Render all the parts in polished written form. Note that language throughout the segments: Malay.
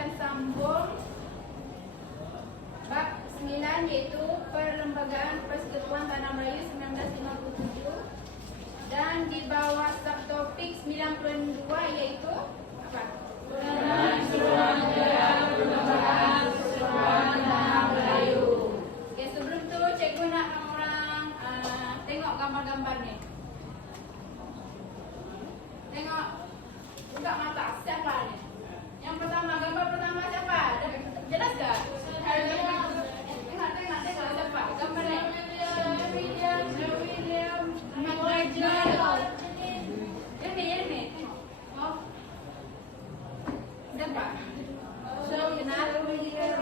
akan sambung bab 9 iaitu Perlembagaan Persekutuan Tanah Melayu 1957, dan di bawah subtopik 92 iaitu apa? Suruhanjaya Perlembagaan Persekutuan Tanah Melayu. Okey, sebelum tu cikgu nak orang tengok gambar-gambar ni. Tengok, buka mata, siapa ni? Yang pertama, gambar pertama siapa? Jelas tak? Tengok siapa? Gambar ni. William, McGregor. Ini. Oh. Siapa? Kenal? William.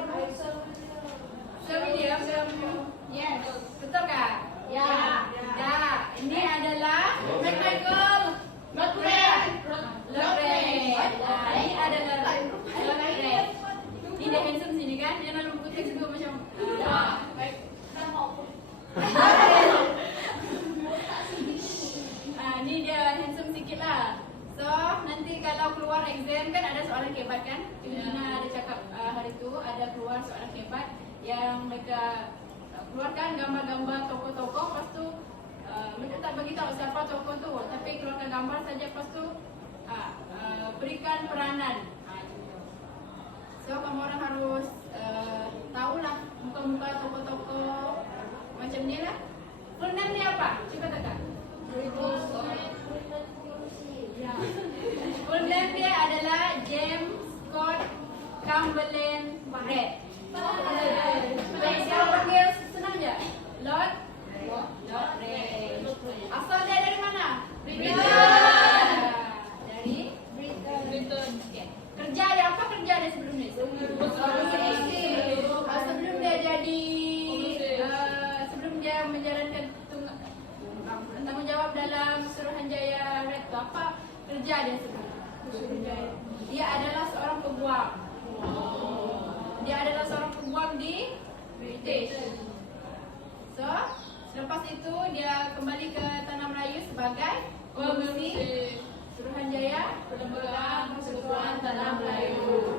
Yes. Betul kan? Ya. Ini adalah McGregor. Ini adalah Lorraine. Ini dia handsome sini kan? Dia nak putih juga macam. Ni dia handsome sikit lah. So nanti kalau keluar exam kan ada soalan kebat kan? Nina ada cakap hari tu ada keluar soalan kebat yang mereka keluarkan gambar-gambar tokoh-tokoh, lepas tu mereka tak beritahu siapa tokoh tu, tapi keluarkan gambar saja, lepas tu berikan peranan. So kamu orang harus tahulah muka-muka tokoh-tokoh macam ni lah. Full name dia apa? Cuba tekan. Full name dia adalah James Scott Cumberland Barrett. Saya panggil senang je. Lord Ray. Asal dia dari mana? Britain. Dari Britain. Okay. Kerja dia apa? Kerja dia sebelum ni? Sebelum dia jadi sebelum dia menjalankan tanggungjawab dalam Suruhanjaya Red tu, apa kerja dia sebelum? Dia adalah seorang peguam. Dia adalah seorang peguam di British. So, selepas itu dia kembali ke Tanah Melayu sebagai Komisi Suruhanjaya Perlembagaan Persekutuan Tanah Melayu.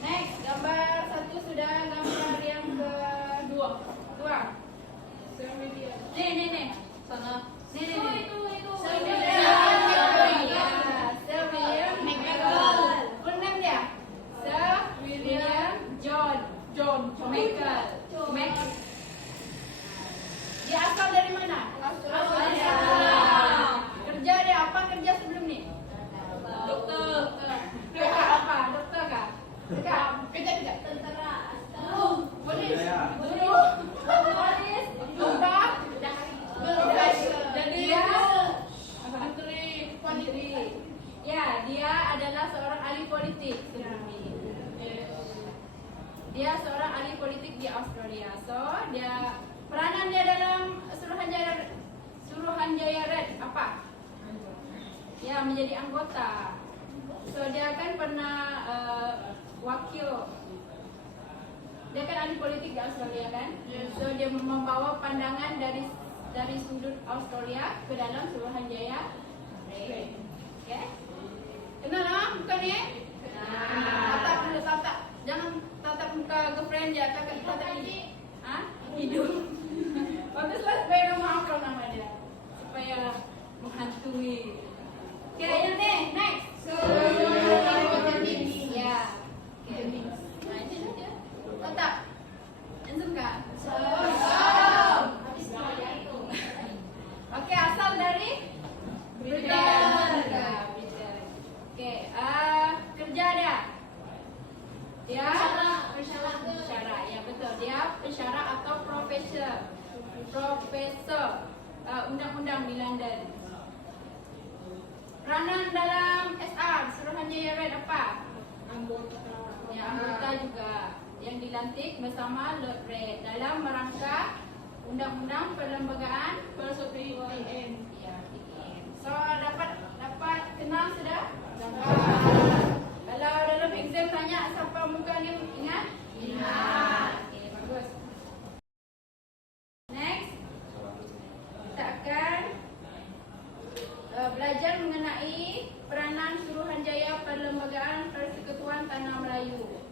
Next, gambar satu sudah, gambar yang kedua. Ni. Sana. Ni. Itu. Sir William McGregor. Full name dia? Sir William John Michael. Dia asal dari mana? Australia. Kerja dia apa? Kerja sebelum ni? Doktor. Kerja apa? Doktor kah? Kerja tentera. Polis. Tentara. Jadi menteri. Ya, dia adalah seorang ahli politik sebelum ni. Dia seorang ahli politik di Australia. So, peranan dia dalam Suruhanjaya Red apa? Ya, menjadi anggota. So, dia kan pernah wakil. Dia kan ahli politik di Australia kan? So, dia membawa pandangan dari sudut Australia ke dalam Suruhanjaya Red. Okay? Kenal lah muka ni? Tatap. Jangan tatap muka girlfriend je, tatap ini. Hidung. Baguslah supaya nama apa nama dia, supaya menghantui. Okay, yang ni, next. Ya. Okay. Nah, itu saja. Tatap. Handsome kah? Okay, asal dari Britain. Okay, kerja dia. Dia pensyarah. Ya betul, dia pensyarah atau profesor undang-undang di London. Peranan dalam SR Suruhanjaya Red apa? Anggota juga yang dilantik bersama Lord Red dalam merangka Undang-Undang Perlembagaan Persekutuan. Ya, so dapat kenal sudah? Kalau dalam exam tanya siapa muka ni, ingat? Okay, bagus. Next, kita akan belajar mengenai peranan Suruhanjaya Perlembagaan Persekutuan Tanah Melayu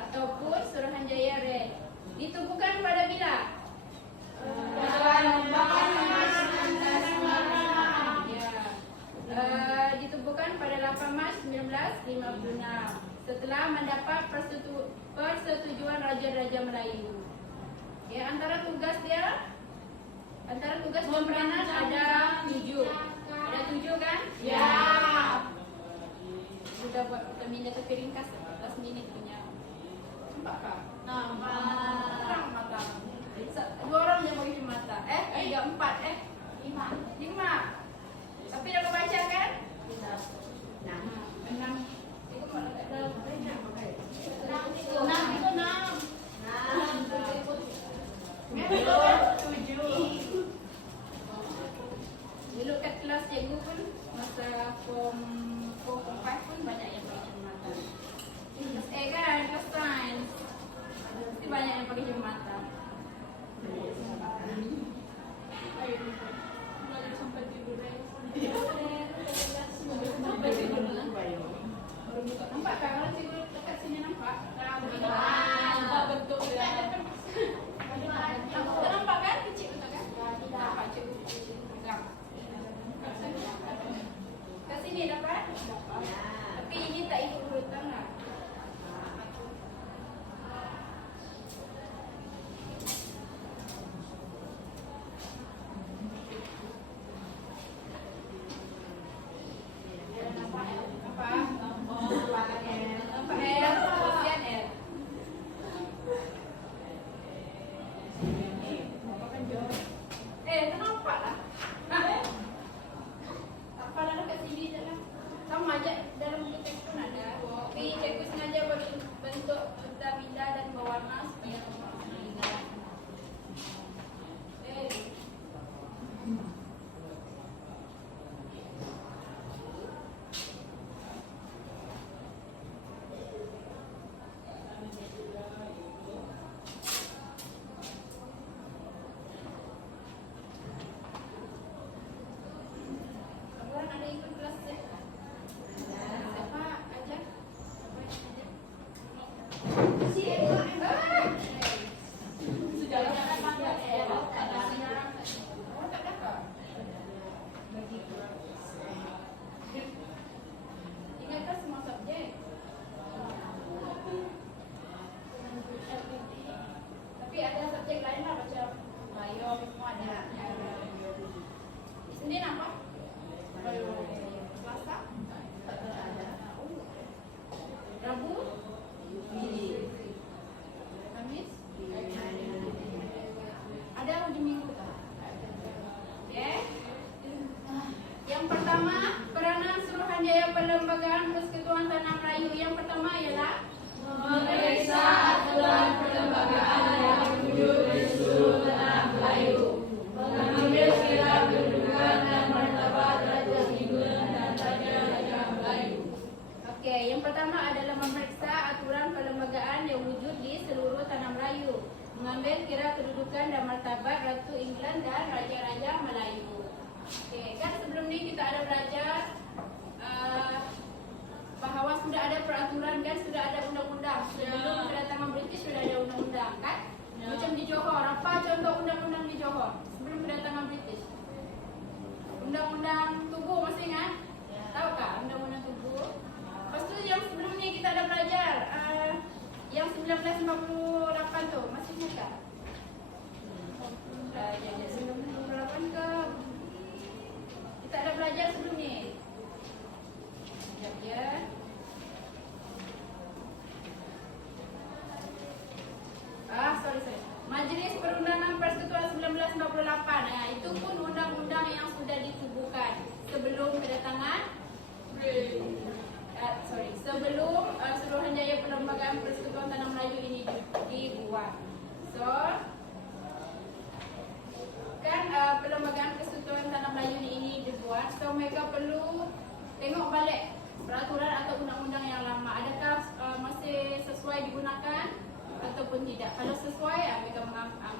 ataupun Suruhanjaya Red ditubuhkan pada bila? Ditubuhkan pada 8 Mac 1956 setelah mendapat persetujuan Raja-Raja Melayu. Ya, antara tugas pemeranan ada 7. Ada 7 kan? Ya. Sudah buat vitamin tapi ringkas 14 minit punya. Nampak tak? Nampak. Terang mata. 2 orang yang bagi mata. 3, 4, 5. Tapi dah membaca kan? 6. Itu mana tak ada banyak pakai. 6 itu 6. Dulu kat kelas cikgu pun masa form 5 pun banyak yang pakai cermata. Kelas A kan, kelas sains mesti banyak yang pakai cermata. Sampai tidur sampai tidur nampak kan kalau cikgu dekat sini nampak? Nampak bentuk dia. Nampak kan kecil betul kan? Nampak cikgu pegang. Kat sini dapat? Tapi ini tak ikut urutan lah. Perlembagaan Persekutuan Tanah Melayu yang pertama ialah memeriksa aturan perlembagaan yang wujud di seluruh tanah Melayu, mengambil kira kedudukan dan martabat Raja England dan Raja-Raja Melayu. Okey, yang pertama adalah memeriksa aturan perlembagaan yang wujud di seluruh tanah Melayu, mengambil kira kedudukan dan martabat Ratu England dan Raja-Raja Melayu. Okey, kan sebelum ni kita ada belajar bahawa sudah ada peraturan kan, sudah ada undang-undang. Sebelum kedatangan British sudah ada undang-undang kan? Macam di Johor, apa contoh undang-undang di Johor sebelum kedatangan British? Undang-undang Tubuh, masih ingat? Tahukah undang-undang Tubuh? Lepas tu yang sebelum ni kita ada belajar yang 1958 tu, masih ingat tak? Yang 1958 ke? Kita ada belajar sebelum ni. Ya. Sorry. Majlis Perundangan Persekutuan 1948. Itu pun undang-undang yang sudah ditubuhkan sebelum kedatangan sebelum Suruhanjaya Perlembagaan Persekutuan Tanah Melayu ini dibuat. So, kan Perlembagaan Persekutuan Tanah Melayu ini dibuat, so mereka perlu tengok balik peraturan atau undang-undang yang lama, adakah masih sesuai digunakan ataupun tidak. Kalau sesuai,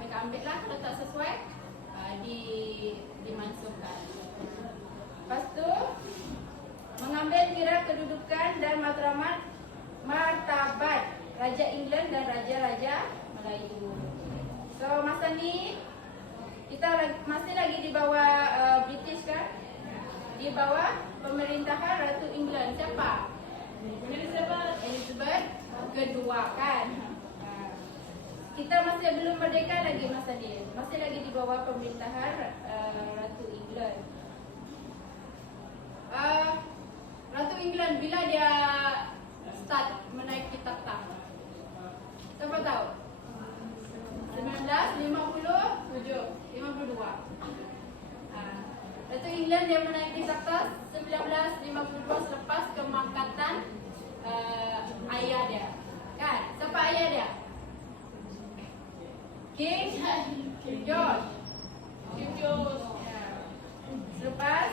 mereka ambil lah. Kalau tak sesuai, dimansuhkan. Lepas tu, mengambil kira kedudukan dan matlamat martabat Raja England dan Raja-Raja Melayu. So masa ni kita masih lagi di bawah British kan? Di bawah pemerintahan Ratu England. Siapa? Elizabeth kedua kan? Kita masih belum merdeka lagi masa ni. Masih lagi di bawah pemerintahan Ratu England. Ratu England bila dia start menaiki takhta? Siapa tahu? 52. Ratu England dia menaiki takhta 1952 selepas kemangkatan ayah dia. Kan? Siapa ayah dia? King George. Ya. Selepas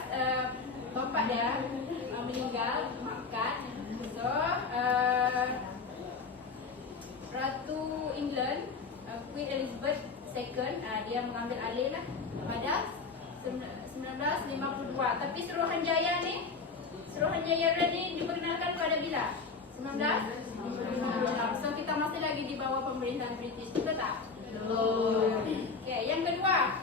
bapa dia meninggal, mangkat. So Ratu England, Queen Elizabeth II, dia mengambil alih lah pada 1952. Tapi Suruhanjaya ni diperkenalkan pada bila? 1956. So kita masih lagi di bawah pemerintahan British, betul tak? Okay, yang kedua.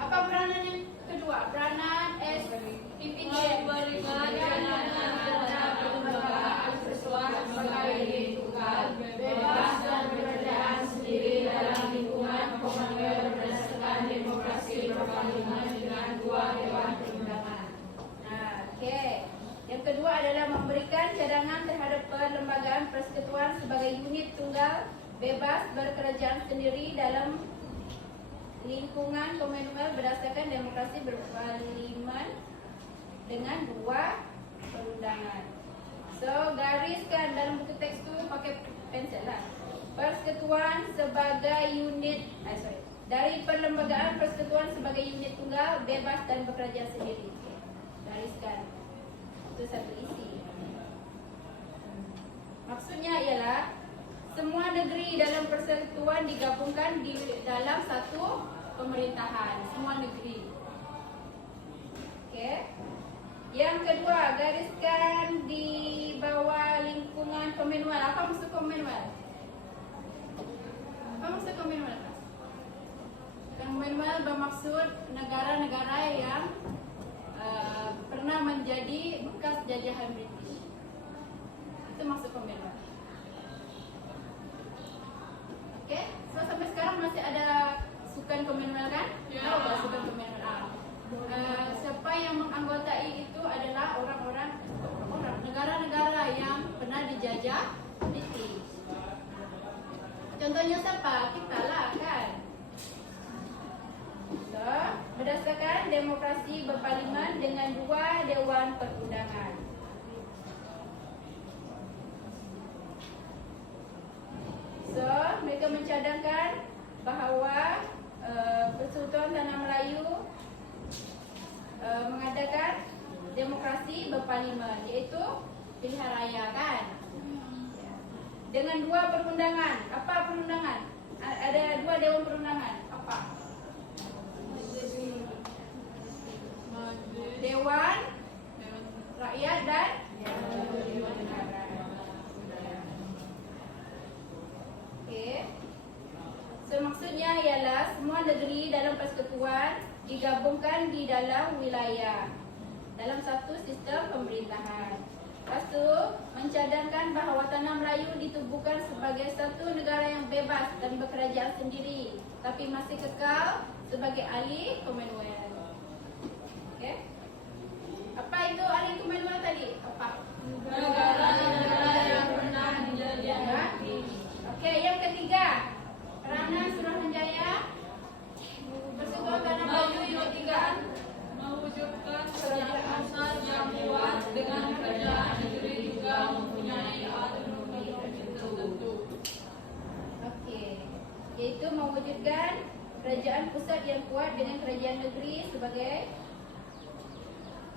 Apa peranan yang kedua? Peranan as pimpinan Memberikan kewenangan kelembagaan sesuai sebagai tunggal, bebas dan berdaya sendiri dalam lingkungan Commonwealth berdasarkan demokrasi berparlimen dengan 2 dewan perundangan. Okay. Yang kedua adalah memberikan cadangan terhadap perlembagaan persekutuan sebagai unit tunggal, bebas berkerajaan sendiri dalam lingkungan Commonwealth berdasarkan demokrasi berparlimen dengan 2 perundangan. So gariskan dalam buku teks tu pakai pensel lah. Persekutuan sebagai unit dari perlembagaan persekutuan sebagai unit tunggal, bebas dan berkerajaan sendiri. Gariskan. Itu satu isi. Maksudnya ialah semua negeri dalam persekutuan digabungkan di dalam satu pemerintahan. Semua negeri. Okey. Yang kedua, gariskan di bawah lingkungan Commonwealth. Apa maksud Commonwealth? Apa maksud Commonwealth? Commonwealth bermaksud negara-negara yang pernah menjadi bekas jajahan British. Itu maksud Commonwealth. Okey, so sampai sekarang masih ada sukan Commonwealth kan? Tahu tak sukan Commonwealth? Siapa yang menganggotai itu adalah orang-orang negara-negara yang pernah dijajah British. Contohnya siapa? Kita lah kan? So, berdasarkan demokrasi berparlimen dengan 2 dewan perundangan. So, mereka mencadangkan bahawa Persekutuan Tanah Melayu mengadakan demokrasi berparlimen, iaitu pilihan raya kan? Dengan 2 perundangan. Apa perundangan? Ada 2 dewan perundangan. Apa? Dewan Rakyat dan Dewan Negara. Okey. So maksudnya ialah semua negeri dalam persekutuan digabungkan di dalam wilayah dalam satu sistem pemerintahan. Lepas tu mencadangkan bahawa Tanah Melayu ditubuhkan sebagai satu negara yang bebas dan berkerajaan sendiri, tapi masih kekal sebagai ahli Commonwealth. Okey. Apa itu ahli Commonwealth tadi? Apa? Negara-negara yang pernah dijajah. Okey, yang ketiga. Peranan Suruhanjaya Persekutuan Tanah Melayu yang ketiga, Mewujudkan kerajaan besar yang kuat dengan kerajaan negeri juga mempunyai autonomi tertentu. okey, iaitu mewujudkan kerajaan pusat yang kuat dengan kerajaan negeri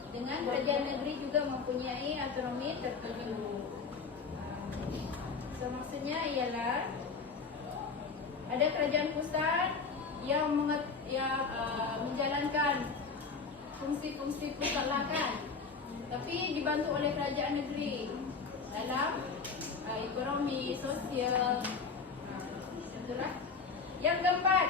dengan kerajaan negeri juga mempunyai autonomi tertentu. So maksudnya ialah ada kerajaan pusat yang menjalankan fungsi-fungsi pusat lah kan, tapi dibantu oleh kerajaan negeri. dalam ekonomi, sosial. Betul lah. Yang keempat,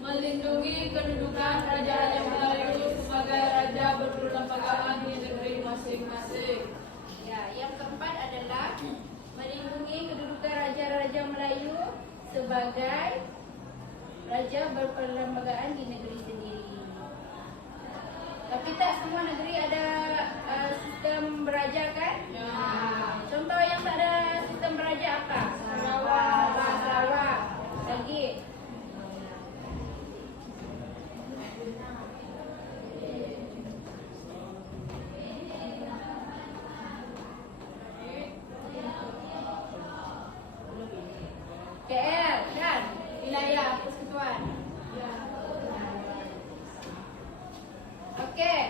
melindungi kedudukan Raja-Raja Melayu sebagai raja berperlembagaan di negeri masing-masing. ya, yang keempat adalah melindungi kedudukan Raja-Raja Melayu sebagai raja berperlembagaan di negeri sendiri. Tapi tak semua negeri ada sistem beraja kan? Ya. Contoh yang tak ada sistem beraja apa? Sarawak. Lagi. KL kan? Wilayah Persekutuan. Okey.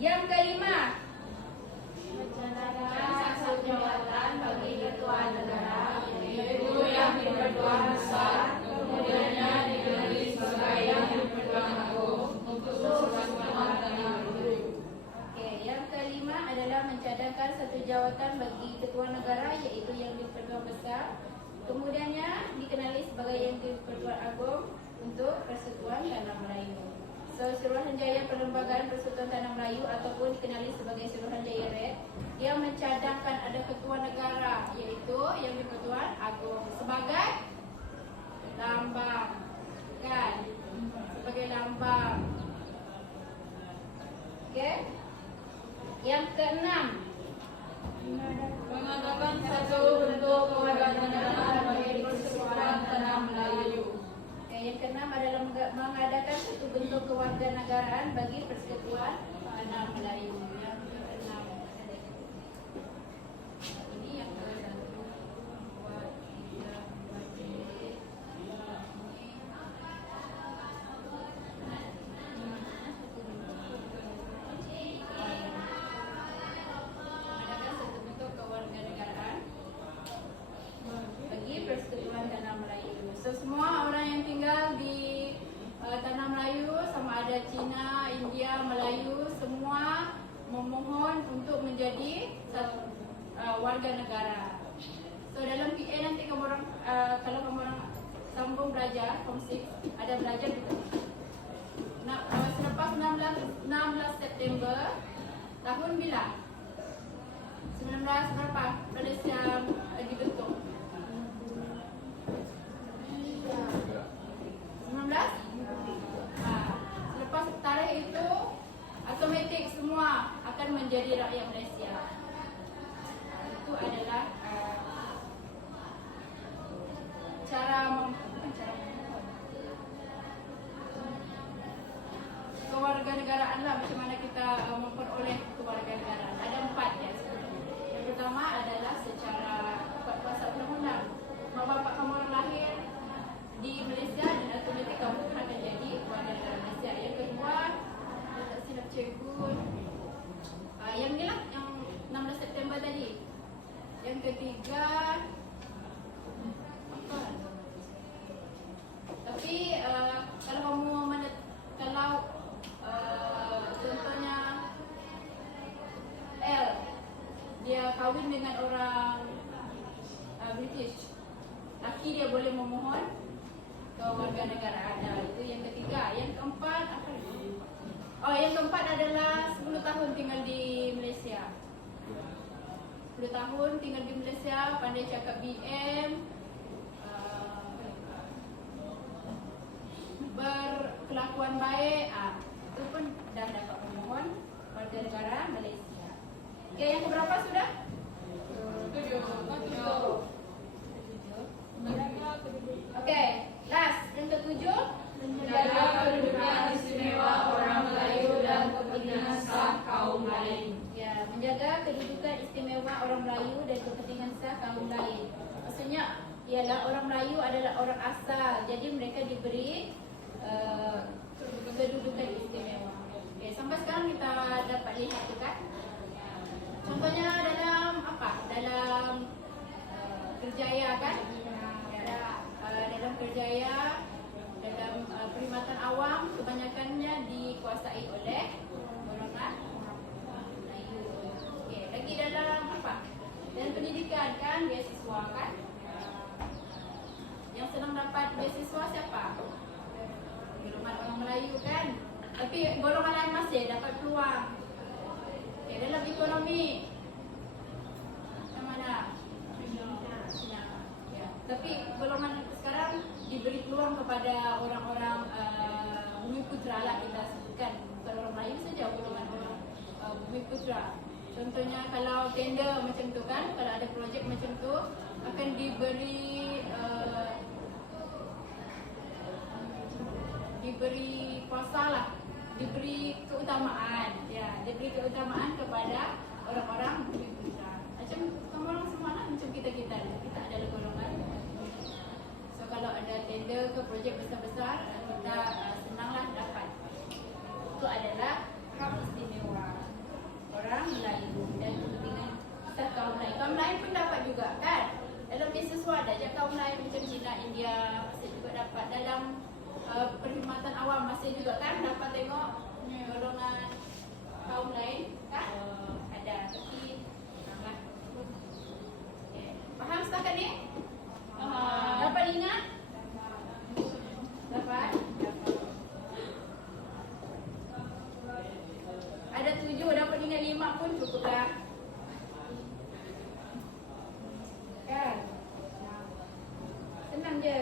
Yang kelima, Mencanakan satu jabatan bagi ketua negara, yaitu yang di-Pertuan Besar, kemudiannya dikenali sebagai yang di-Pertuan Agung untuk persekutuan tanah Melayu. okey, yang kelima adalah mencadangkan satu jawatan bagi ketua negara iaitu yang di-Pertuan Besar. Kemudiannya dikenali sebagai yang di-Pertuan Agung untuk Persekutuan Tanah Melayu. So, Suruhanjaya Perlembagaan Persekutuan Tanah Melayu ataupun dikenali sebagai Suruhanjaya Red, dia mencadangkan ada ketua negara iaitu yang di-Pertuan Agung sebagai lambang, kan? Sebagai lambang. Okey. Yang keenam, Mengadakan satu bentuk kewarganegaraan bagi persekutuan tanah Melayu. yang keenam adalah mengadakan satu bentuk kewarganegaraan bagi Persekutuan Tanah Melayu. Yang keenam. Ini yang ke-1, 2, 3, 4, mengadakan satu bentuk kewarganegaraan bagi Persekutuan Tanah Melayu. So, semua orang yang tinggal di Tanah Melayu, sama ada Cina, India, Melayu, semua memohon untuk menjadi warga negara. So, dalam PA nanti kamu orang, kalau kamu orang sambung belajar, Form 6, ada belajar juga. Selepas 16 September, tahun bila? 19 berapa? Malaysia dibentuk? 19? Selepas tarikh itu automatik semua akan menjadi rakyat Malaysia. Itu adalah kewarganegaraan lah, macam mana kita memperoleh kewarganegaraan. Ada 4 ya. Yang pertama adalah secara kuasa undang-undang. Mak bapak kamu orang lahir di Malaysia dan automatik kamu pun akan jadi warga negara Malaysia. Yang kedua, tak silap cikgu, yang ni lah, yang 16 September tadi. Yang ketiga, apa? Tapi kalau kamu contohnya L, dia kahwin dengan orang British, laki dia boleh memohon kewarganegaraan. Itu yang ketiga. Yang keempat apa lagi? Yang keempat adalah 10 tahun tinggal di Malaysia. 10 tahun tinggal di Malaysia, pandai cakap BM, berkelakuan baik, itu pun dah dapat memohon warga negara Malaysia. Okey, yang keberapa sudah? 7. Okey, last, yang ketujuh, Menjaga kedudukan istimewa orang Melayu dan kepentingan sah kaum lain. ya, menjaga kedudukan istimewa orang Melayu dan kepentingan sah kaum lain. Maksudnya ialah orang Melayu adalah orang asal, jadi mereka diberi kedudukan istimewa. Okey, sampai sekarang kita dapat lihat tu kan. Contohnya dalam apa? Dalam Kerjaya kan? Dalam Kerjaya, dalam perkhidmatan awam kebanyakannya dikuasai oleh orang Melayu. beasiswa kan? Yang senang dapat beasiswa siapa? Golongan orang Melayu kan? Tapi golongan lain masih dapat peluang. Okay, dalam ekonomi yang mana? Ya. Tapi golongan sekarang diberi peluang kepada orang-orang bumi putra lah kita sebutkan, bukan orang Melayu saja, golongan orang bumi putra. Contohnya kalau tender macam tu kan, kalau ada projek macam tu akan diberi kuasa lah, diberi keutamaan, ya, diberi keutamaan kepada orang-orang bumi putra. Macam kamu orang semua lah, macam kita adalah golongan. So kalau ada tender ke projek besar-besar, kita senanglah dapat. Itu adalah hak istimewa orang Melayu dan kepentingan kaum lain. Kaum lain pun dapat juga kan? Dalam beasiswa ada je kaum lain macam Cina, India masih juga dapat. Dalam perkhidmatan awam masih juga kan dapat tengok golongan kaum lain kan? Ada. Tapi senanglah. Okay. Faham setakat ni? Dapat ingat? Dapat? Ada 7, dapat ingat 5 pun cukuplah. Kan? Senang je.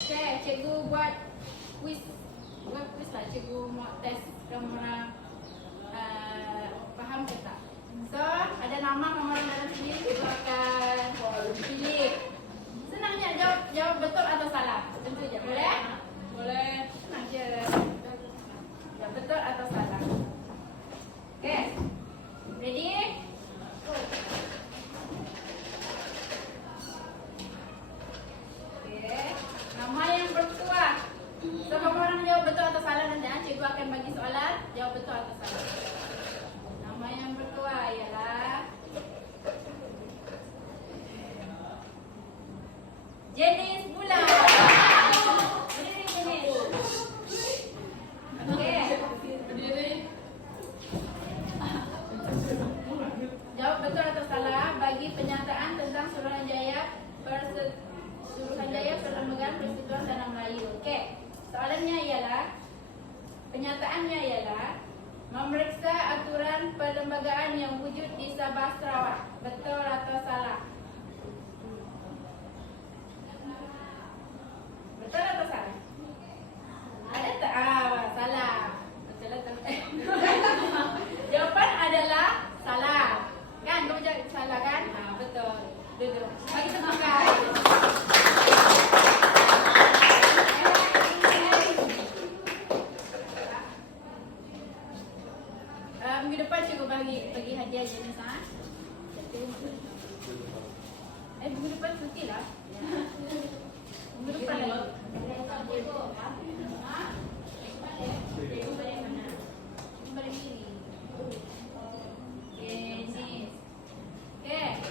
Okay, cikgu buat quiz. Buat quiz lah, cikgu mau test kamu orang faham ke tak? So, ada nama kamu orang dalam sini, cikgu akan pilih. Senangnya jawab betul atau salah. Tentu je, boleh? Boleh. Senang je. Jawab betul atau salah. Okay. Ready? Okay. Nama yang bertuah. So, kamu orang jawab betul atau salah nanti. Cikgu akan bagi soalan. Jawab betul atau salah. Nama yang bertuah ialah jenis bulan. Jenis. Okay. Jawab betul atau salah bagi penyataan tentang Suruhanjaya Perlembagaan Persekutuan Tanah Melayu. Okey. Soalannya ialah, penyataannya ialah memeriksa aturan perlembagaan yang wujud di Sabah Sarawak. Betul atau salah? Betul atau salah? Ada tak? Salah. Betul atau salah? Jawapan adalah salah. Kan? Kamu jawab salah kan? Betul. Duduk. Bagi semangat. Minggu depan cikgu bagi hadiah jenis minggu depan cuti lah. Minggu depan lagi. Cikgu balik mana? Cikgu balik sini. Okay, jenis. Okay.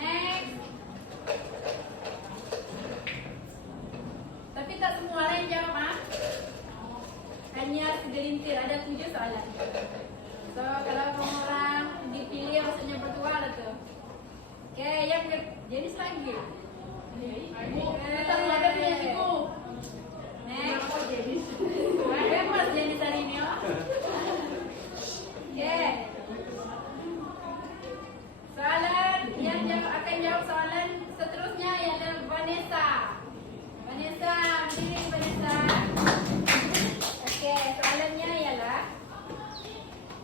Next. Tapi tak semua orang yang jawab hanya segelintir, ada 7 soalan. So, kalau kamu orang dipilih maksudnya bertuah lah tu. Okay, yang jenis lagi. Datang ada punya cikgu. Next. Ada mas jenis hari ni. Okay. Soalan yang akan jawab soalan seterusnya ialah Vanessa. Vanessa, berdiri Vanessa. Okay, soalannya ialah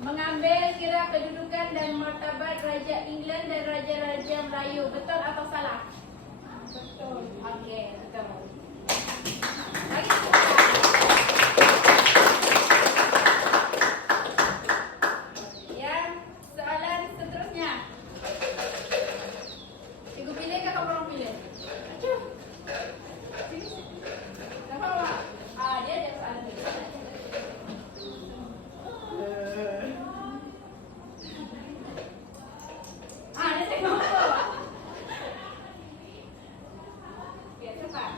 mengambil kira kedudukan dan martabat Raja England dan Raja-Raja Melayu. Betul atau salah? Betul. Okey, betul. Bagi yang soalan seterusnya. Cikgu pilih ke kamu orang pilih? Acuh. Kenapa awak? Dia ada soalan ni. Dia tengok apa? Okay, cepat.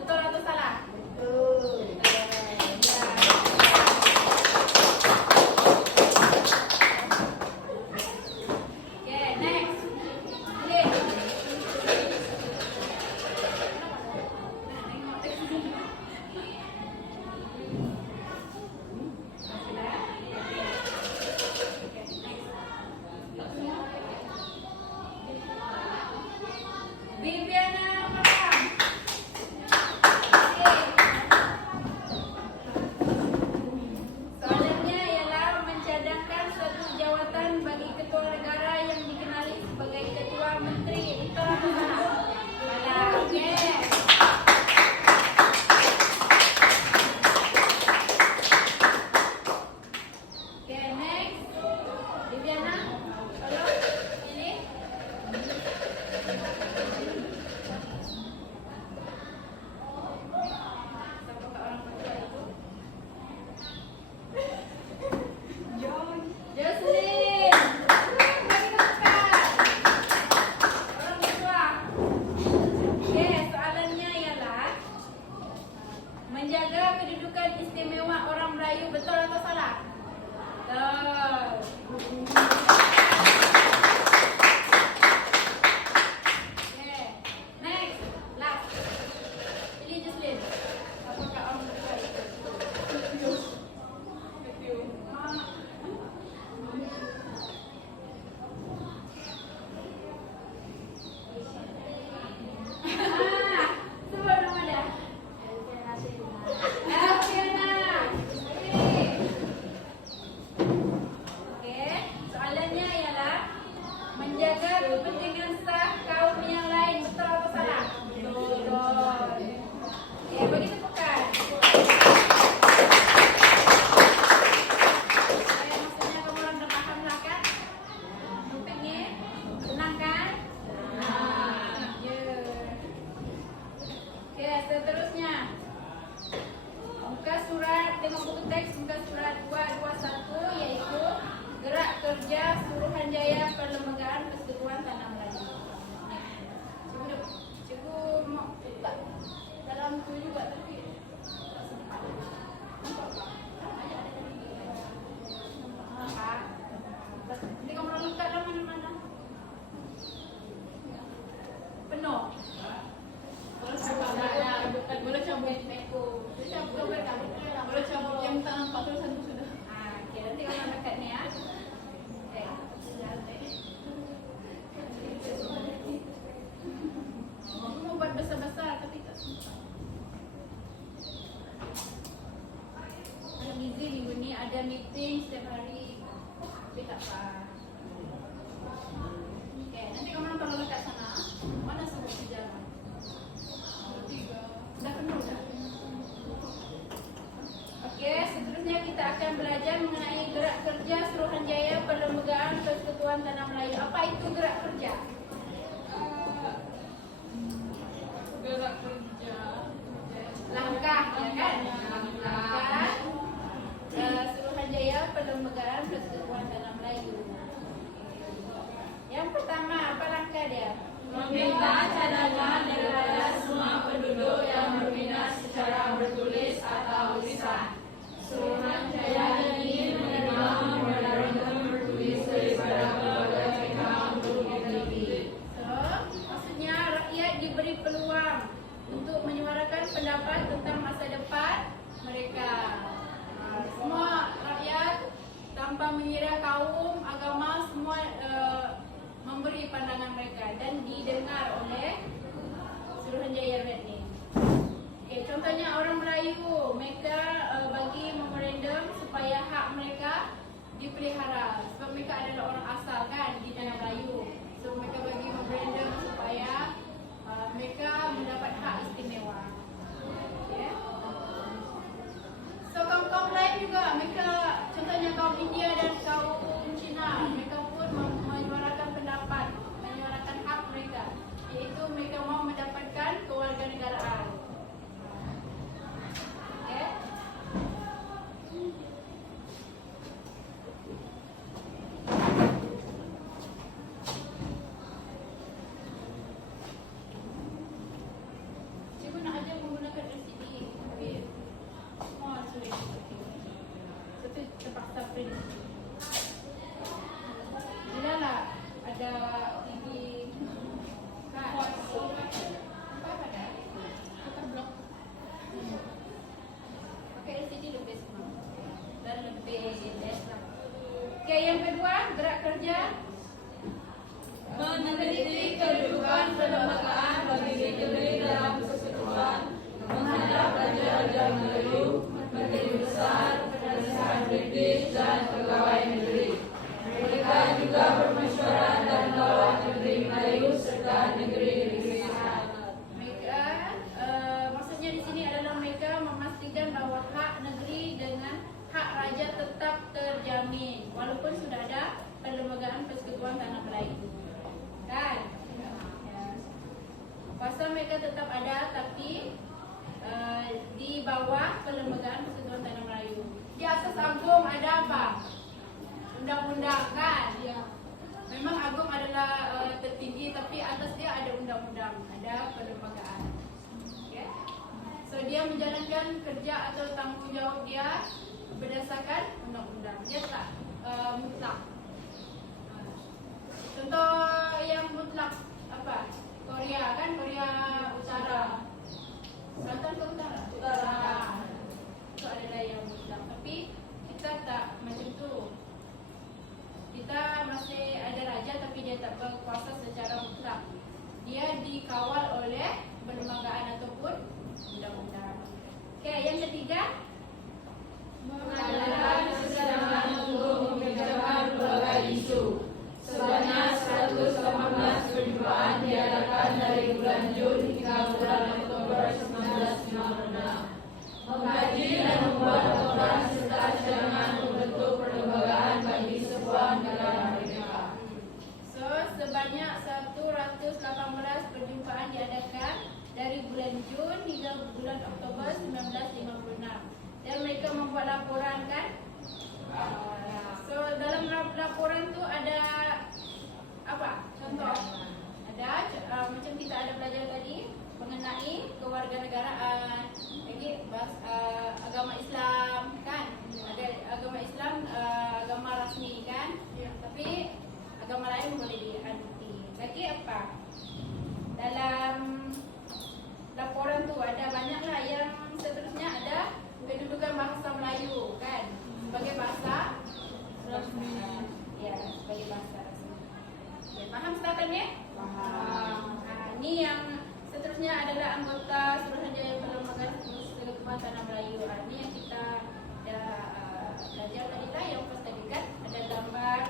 betul atau salah? Okay, next. Lin. Viviana Farhan. Soalannya ialah mencadangkan satu jawatan bagi ketua negara yang dikenali sebagai ketua menteri. Betul atau salah? Salah. Okey. Okay, next. Viviana, tolong pilih. Siapakah orang tua itu? Jocelyn. Bagi tepukan. Orang tua. Okey, soalannya ialah menjaga kedudukan istimewa orang Melayu. Betul atau salah? Betul. Okay, next, last. Pilih Jocelyn. Apakah orang tua itu? Sebut nama dia. Elviana. Okey, soalannya ialah menjaga kepentingan sah kaum yang lain. Betul atau salah? Betul. Okey, bagi tepukan. Maksudnya kamu orang dah faham lah kan? Topiknya senang kan? Ya. Okey, seterusnya. Muka surat, tengok buku teks muka surat 221 iaitu gerak kerja Suruhanjaya Perlembagaan Persekutuan Tanah Melayu. Cikgu mau buka dalam tu juga tapi tak sempat. Nampak tak? Ayat ada tadi. Nanti kamu orang lekat dalam mana-mana. Penuh. Boleh cabut meko. Boleh cabut boleh cabut yang tak nampak terus satu sudah. Okey, nanti orang dekat ni ya. Okey. Aku mau buat besar-besar tapi tak sempat. Yang easy minggu ni ada meeting setiap hari. Tapi tak apa. Okey, nanti kamu orang tolong dekat sana. Mana semua sejalan? Dah penuh dah. Okey, seterusnya kita akan belajar mengenai gerak kerja Suruhanjaya Perlembagaan Persekutuan Tanah Melayu. Apa itu gerak kerja? Gerak kerja. Langkah, ya kan? Langkah Suruhanjaya Perlembagaan Persekutuan Tanah Melayu. Yang pertama, apa langkah dia? Meminta cadangan daripada semua penduduk yang berminat secara bertulis atau lisan. Suruhanjaya ini menerima memorandum bertulis daripada berbagai pihak untuk diteliti. So, maksudnya rakyat diberi peluang untuk menyuarakan pendapat tentang masa depan mereka. Semua rakyat tanpa mengira kaum, agama, semua memberi pandangan mereka dan didengar oleh Suruhanjaya ni. Okay, contohnya orang Melayu, mereka bagi memorandum supaya hak mereka dipelihara sebab mereka adalah orang asal kan di tanah Melayu. So mereka bagi memorandum supaya mereka mendapat hak istimewa. Okay. So kaum-kaum lain juga, mereka contohnya kaum India dan kaum Cina, mereka pun menyuarakan pendapat, menyuarakan hak mereka, iaitu mereka mahu mendapatkan kewarganegaraan. Okay. Cikgu nak ajar menggunakan saja. Meneliti kedudukan kelembagaan bagi negeri dalam persekutuan, menghadap raja-raja Melayu, menteri besar, penasihat British dan pegawai negeri. Mereka juga bermesyuarat dan melawat negeri Melayu serta negeri-negeri sahabat. Mereka, maksudnya di sini adalah mereka memastikan bahawa hak negeri dengan hak raja tetap terjamin walaupun sudah ada perlembagaan Persekutuan Tanah Melayu. Kan? Ya. Kuasa mereka tetap ada tapi di bawah perlembagaan Persekutuan Tanah Melayu. Di asas agung ada apa? Undang-undang kan? Ya. Memang agung adalah tertinggi tapi atas dia ada undang-undang, ada perlembagaan. Okay? So dia menjalankan kerja atau tanggungjawab dia berdasarkan undang-undang. Dia tak mutlak. Contoh yang mutlak apa? Korea kan, Korea Utara. Selatan ke utara? Utara. Itu adalah yang mutlak. Tapi kita tak macam tu. Kita masih ada raja tapi dia tak berkuasa secara mutlak. Dia dikawal oleh perlembagaan ataupun undang-undang. Okey, yang ketiga, Mengadakan persidangan untuk membicarakan berbagai isu. Sebanyak 118 perjumpaan diadakan dari bulan Jun hingga bulan Oktober 1956. Mengkaji dan membuat laporan serta cadangan membentuk perlembagaan bagi sebuah negara merdeka. so sebanyak 118 perjumpaan diadakan dari bulan Jun hingga bulan Oktober 1956. Dan mereka membuat laporan kan? So dalam laporan tu ada apa? Contoh. Ada macam kita ada belajar tadi mengenai kewarganegaraan, lagi agama Islam kan? Ada agama Islam agama rasmi kan? Tapi agama lain boleh dianuti. Lagi apa? Dalam laporan tu ada banyaklah yang seterusnya ada kedudukan bahasa Melayu kan sebagai bahasa rasmi. Ya, sebagai bahasa rasmi. Ya, faham setakat ni? Faham. Ni yang seterusnya adalah anggota Suruhanjaya Perlembagaan Persekutuan Tanah Melayu. Ni yang kita dah belajar tadi lah. Yang first tadi kan ada gambar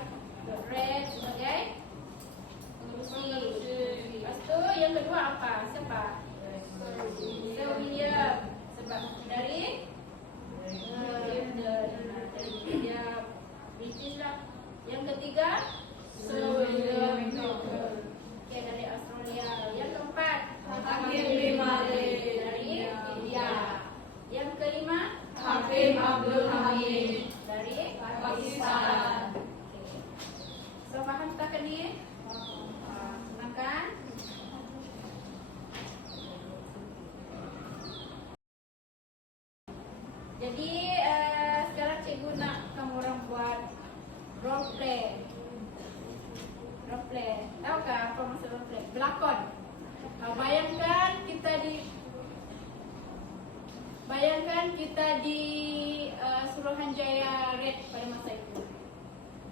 red sebagai pengurusi. Lepas tu yang kedua apa? Siapa? Sir William. Sebab dari dia British lah. Yang ketiga Sir William Cochrane. Okay, dari Australia. Yang keempat Hakim Bimale dari India. Yang kelima Hakim Abdul Hamid dari Pakistan. Okay. So faham setakat ni? Senang kan? Jadi sekarang cikgu nak kamu orang buat role play. Role play. Tahukah apa maksud role play? Berlakon. Bayangkan kita di Suruhanjaya Red pada masa itu.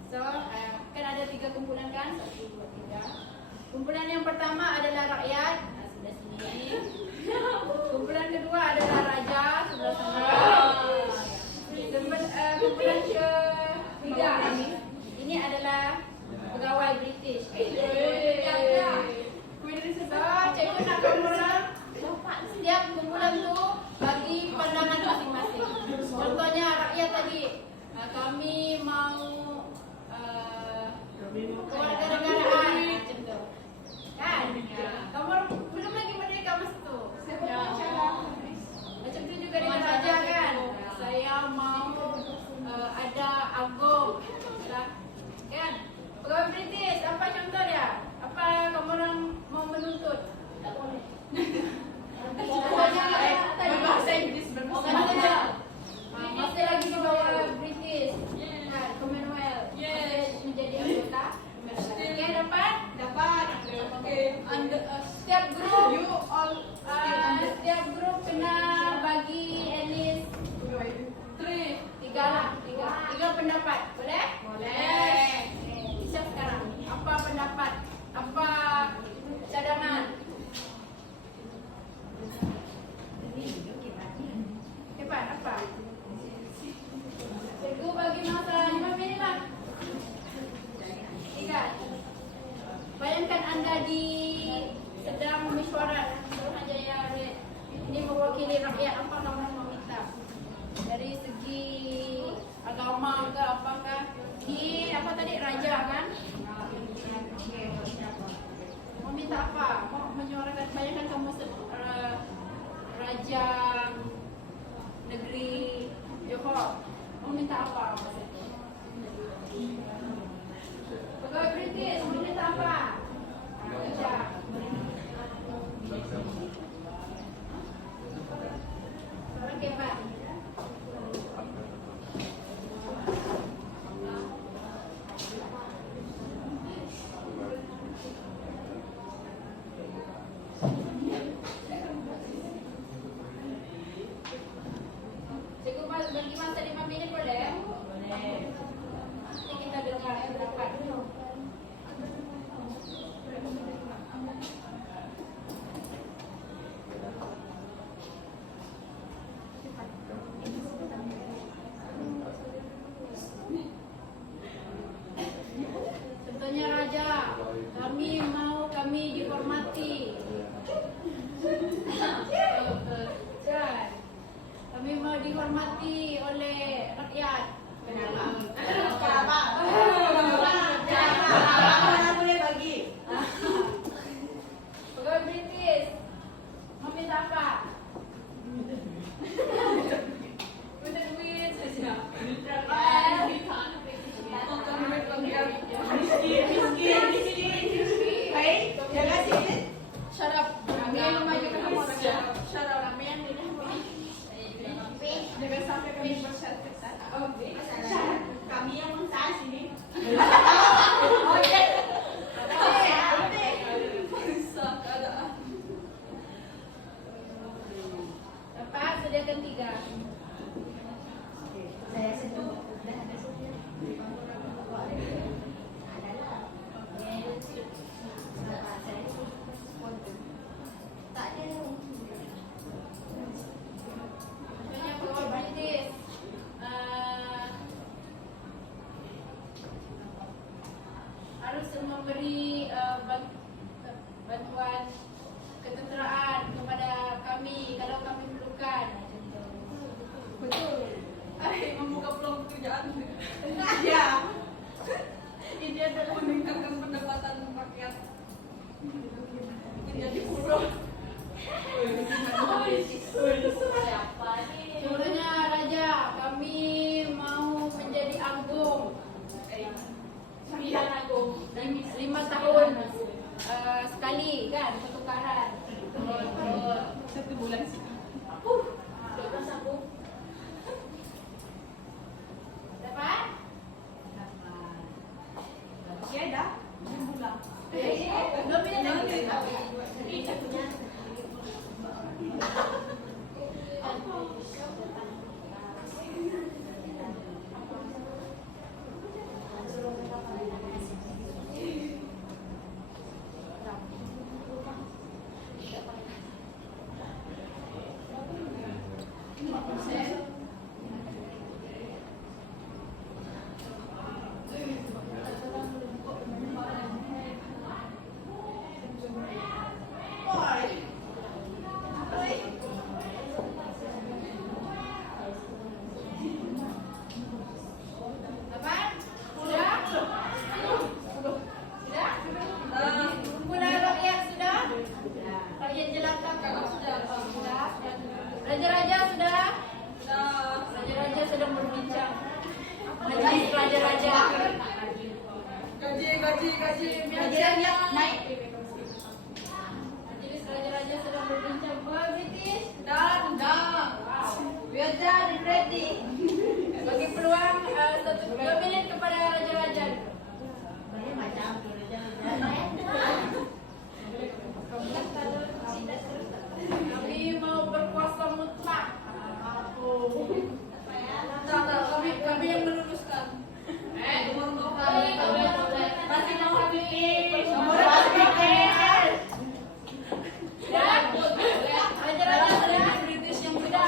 So kan ada 3 kumpulan kan? 1, 2, 3. Kumpulan yang pertama adalah rakyat. Sebelah sini. Kumpulan kedua adalah raja sebelah sana. Kumpulan ketiga ini adalah pegawai British. So, cikgu nak kamu orang setiap kumpulan tu bagi pandangan masing-masing. Contohnya rakyat tadi, kami mau kewarganegaraan macam tu. Kan? Kamu orang belum lagi merdeka masa tu. mewakili rakyat, apa kamu mau minta? Dari segi agama ke apakah? Ini apa tadi, raja kan? Oke. Mau minta apa? Mau menyuarakan, bayangkan kamu raja negeri Johor. Mau minta apa? Pegawai British, mau minta apa? Raja. Orang kebat. Cukup bagi masa 5 menit boleh? Boleh. Nanti kita dengar pendapat. Contohnya raja, kami dihormati. Kami mau dihormati oleh rakyat. Pegawai British, mau minta apa? Minta duit saja. Shut up. Kami yang memajukan kamu raja. Shut up. Kami yang jangan sampai kami bersertifikat. Kami yang mengsalah sini. Dapat sediakan 3. Saya sedang dah ada sudah. Tak ada. Contohnya pegawai British, harus memberi bantuan ketenteraan kepada kami kalau kami perlukan. Betul. Membuka peluang pekerjaan. Ya. Ini adalah meningkatkan pendapatan rakyat. Menjadi buruh. Contohnya raja, kami mau menjadi agung. 9 agung. 5 tahun sekali kan pertukaran. 1 bulan sekali. 12 agung. Dapat? Oke dah. Pulang. Dapat? Sudah? Sudah? Mulai rakyat sudah? Rakyat jelata sudah? Sudah? Raja-raja sudah? Raja-raja sedang berbincang. Majlis raja-raja. Gajinya naik. Majelis raja-raja sedang berbincang. Wah, British. We are done and ready. Bagi peluang 2 minit kepada raja-raja. Banyak macam tu Kami mau berkuasa mutlak. Kami yang meluluskan. Masih mau habis. Raja-raja sudah, British yang sudah.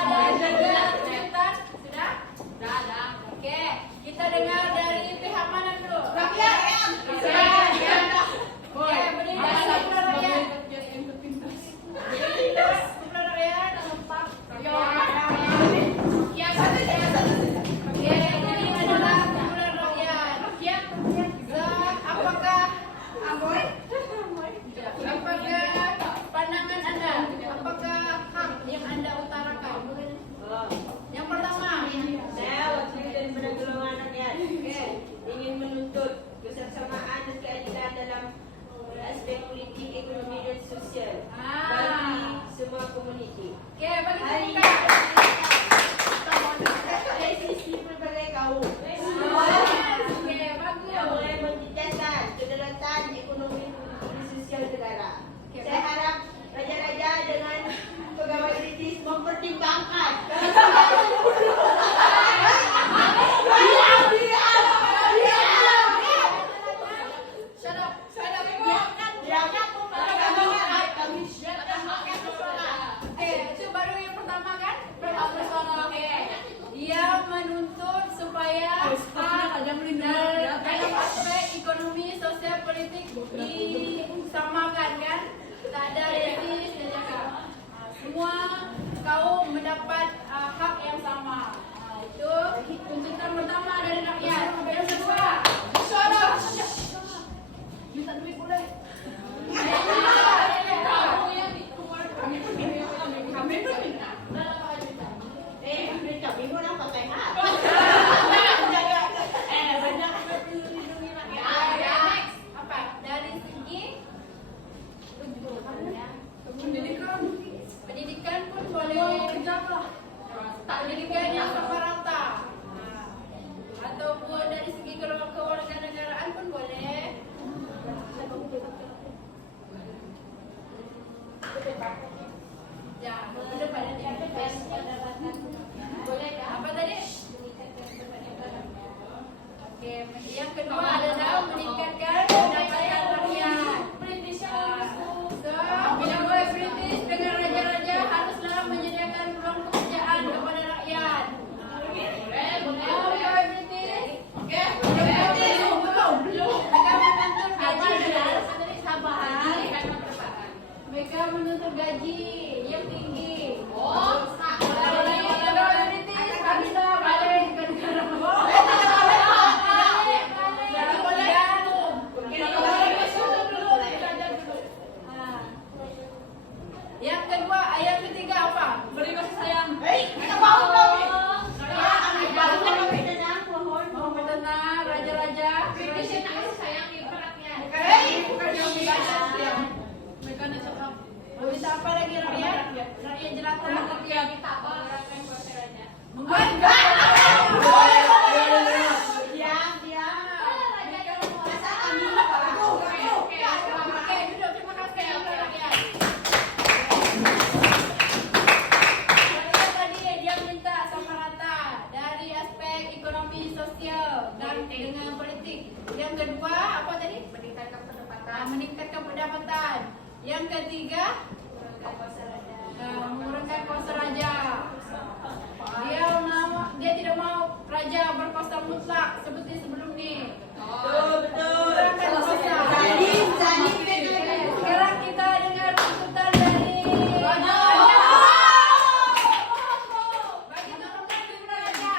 kaum mendapat hak yang sama. Itu tuntutan pertama dari rakyat. Yang kedua, minta duit boleh. Kami pun minta. Apa? Dari segi pendidikan pun boleh pendidikan yang sama rata. Ataupun dari segi kewarganegaraan pun boleh. Ya, boleh apa tadi? Oke, yang kedua adalah meningkatkan pendapatan rakyat. Bila British dengan raja-raja haruslah menyediakan peluang pekerjaan kepada rakyat. Mereka menuntut gaji yang tinggi. Yang kedua, yang ketiga apa? Beri kasih sayang. Mau betenang, raja-raja. Minta apa lagi rakyat? Rakyat jelata. Minta apa? Dengan politik. Yang kedua apa tadi? Meningkatkan pendapatan. Yang ketiga mengurangkan kuasa raja. Dia tidak mau raja berkuasa mutlak seperti sebelum ni. Betul. Mengurangkan kuasa. Sekarang kita dengar tuntutan dari raja. Bagi tuntutan kepada raja.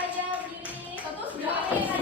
Raja berdiri. Satu sudah raja.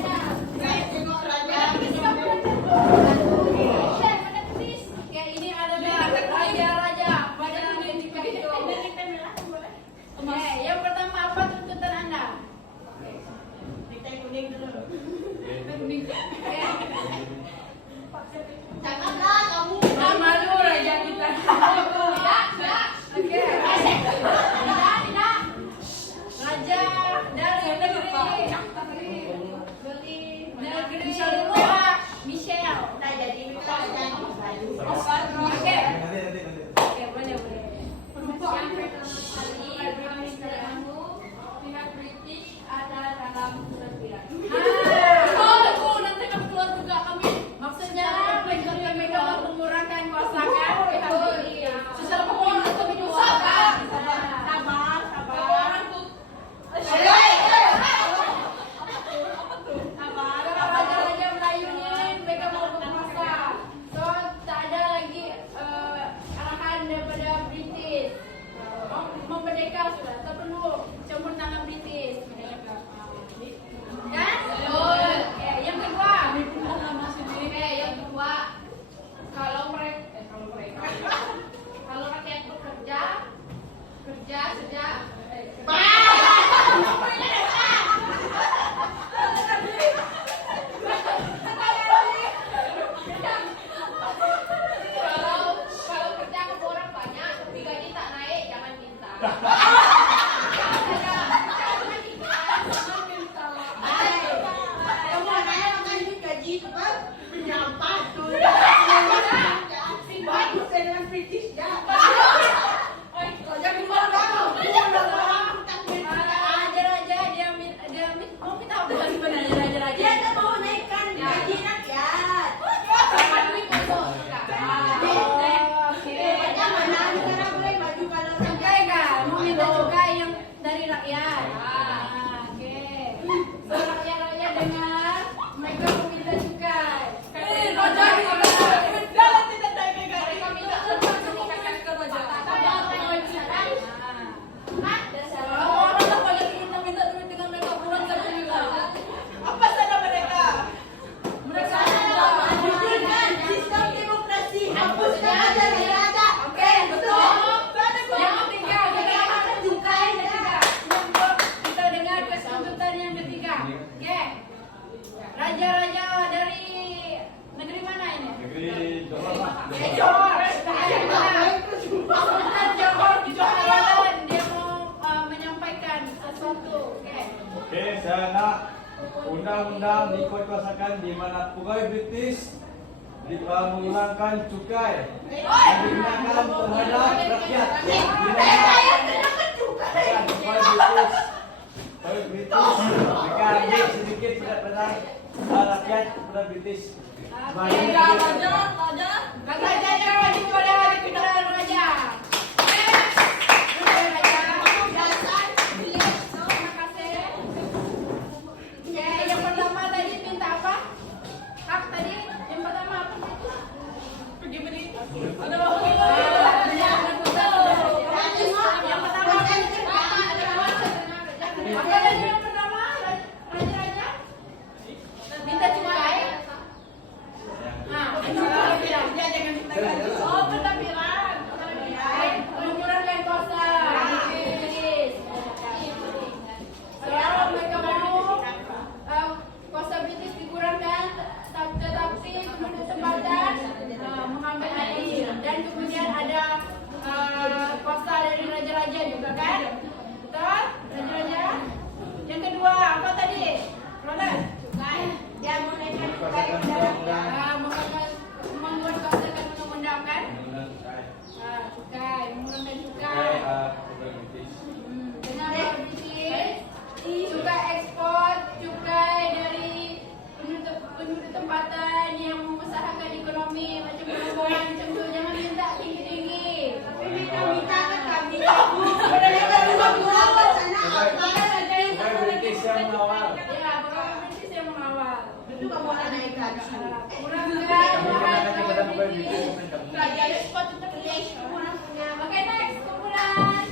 undang-undang dikuasakan di mana pegawai British menggunakan cukai yang digunakan terhadap rakyat. Pegawai British mereka ambil sedikit pada rakyat pada British. Raja jangan wajib pada hari kendaraan raja. Terima kasih. Oke, yang pertama tadi minta apa? Hak tadi yang pertama apa? Pergi beli. Aduh. Yang pertama apa? Apa tadi yang pertama? Raja-raja minta cukai. Oh, penampilan. Mengurangi kuasa. Kalau mereka mau kuasa British dikurangkan, tetapi penduduk tempatan mengambil air dan kemudian ada kuasa dari raja-raja juga kan? Betul? Raja-raja. Yang kedua apa tadi? Roland. Dia menaikkan cukai membuat kuasa undang-undang kan? Cukai, mengurangkan cukai. Dengan British, cukai ekspor, cukai dari penduduk tempatan yang mengusahakan ekonomi macam perempuan macam tu, jangan minta tinggi-tinggi. Tapi minta kan kami. British yang mengawal. Ya, British yang mengawal. Itu kamu akan naik lagi. Okay, next, kumpulan.